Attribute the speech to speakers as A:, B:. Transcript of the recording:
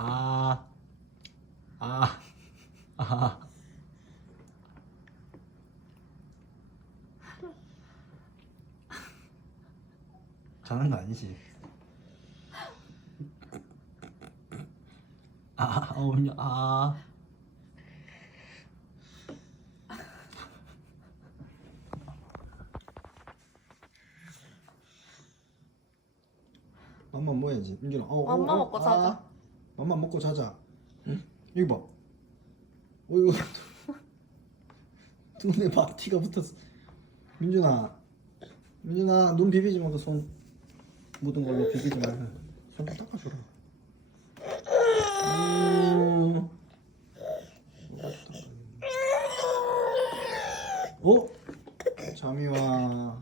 A: 아. 아. 아. 자는 거 아니지? 아, 어, 음료, 아. 맘만 먹어야지. 민준아. 어, 어,
B: 맘마
A: 어,
B: 먹고
A: 아.
B: 자자.
A: 맘만 먹고 자자. 응? 어, 이거 봐. 어이구. 눈에 막 티가 붙었어. 민준아, 민준아 눈 비비지 마. 손 묻은 걸로 비비지 마. 손좀 닦아줘라. 음... 어? 잠이 와.